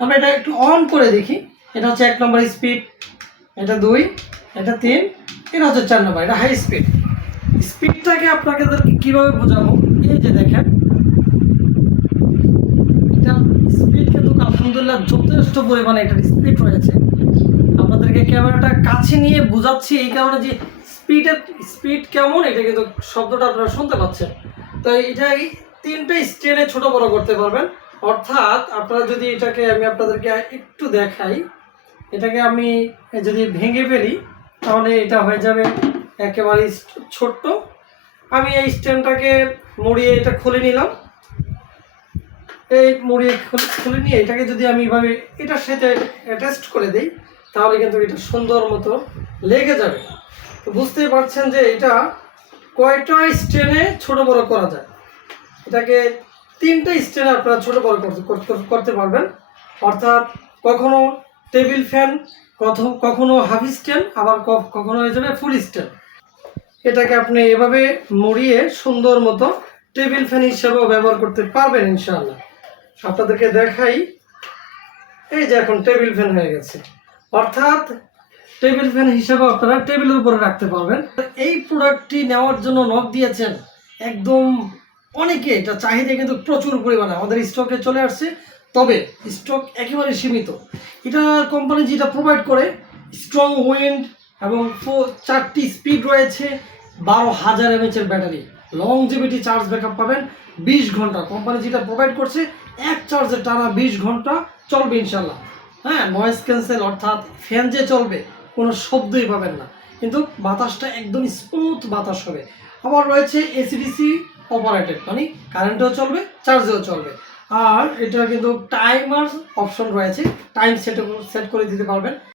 আমরা এটা একটু অন করে দেখি। এটা হচ্ছে 1 নম্বর স্পিড, এটা 2, এটা 3, এটা হচ্ছে 4 নম্বর, এটা হাই স্পিড। স্পিডটাকে আপনাকে কীভাবে বোঝাবো, এই যে দেখেন এটা স্পিড কিন্তু আলহামদুলিল্লাহ যথেষ্ট পরিমাণে এটার স্পিড রয়েছে। আপনাদেরকে ক্যামেরাটা কাছে নিয়ে বোঝাচ্ছি এই কারণে যে স্পিড কেমন এটা কিন্তু শব্দটা আপনারা শুনতে পাচ্ছেন। তো এটাই 3টা স্টেনে ছোট বড় করতে পারবেন। অর্থাৎ আপনারা যদি এটাকে আমি আপনাদেরকে একটু দেখাই, এটাকে আমি যদি ভেঙে ফেলি তাহলে এটা হয়ে যাবে একেবারে ছোট্ট। আমি এই স্ট্যান্ডটাকে মুড়িয়ে এটা খুলে নিলাম। এই মুড়িয়ে খুলে নিয়ে এটাকে যদি আমি এভাবে এটার সাথে অ্যাটাচ করে দিই তাহলে কিন্তু এটা সুন্দর মতো লেগে যাবে। তো বুঝতেই পারছেন যে এটা কয়টা স্ট্যান্ডে ছোট বড় করা যায়। এটাকে 3টা স্ট্যান্ডে আপনারা ছোট বড় করতে পারবেন। অর্থাৎ কখনো টেবিল ফ্যান, কখনো হাফ স্ট্যান্ড, আবার কখনো হয়ে যাবে ফুল স্ট্যান্ড। এটাকে আপনি এভাবে মুড়িয়ে সুন্দর মতো টেবিল ফ্যান হিসেবেও ব্যবহার করতে পারবেন ইনশাআল্লাহ। আপনাদেরকে দেখাই, এই যে এখন টেবিল ফ্যান হয়ে গেছে। অর্থাৎ টেবিল ফ্যান হিসেবে আপনারা টেবিলের উপরে রাখতে পারবেন। এই প্রোডাক্টটি নেওয়ার জন্য নক দিয়েছেন একদম অনেকে, এটা চাহিদা কিন্তু প্রচুর পরিমাণে আমাদের স্টকে চলে আসছে, তবে স্টক একেবারে সীমিত। এটা কোম্পানি যেটা প্রোভাইড করে স্ট্রং উইন্ড এবং 4টি স্পিড রয়েছে, 12,000 mAh battery, longevity charge backup পাবেন 20 ঘন্টা। কোম্পানি যেটা প্রোভাইড করছে এক চার্জে টানা 20 ঘন্টা চলবে ইনশাল্লাহ। হ্যাঁ, নয়েজ ক্যান্সেল, অর্থাৎ ফ্যান যে চলবে কোনো শব্দই পাবেন না, কিন্তু বাতাসটা একদম স্মুথ বাতাস হবে। আবার রয়েছে এসিডিসি অপারেটেড, মানে কারেন্টেও চলবে, চার্জেও চলবে। আর এটা কিন্তু টাইমার অপশন রয়েছে, টাইম সেট করে দিতে পারবেন।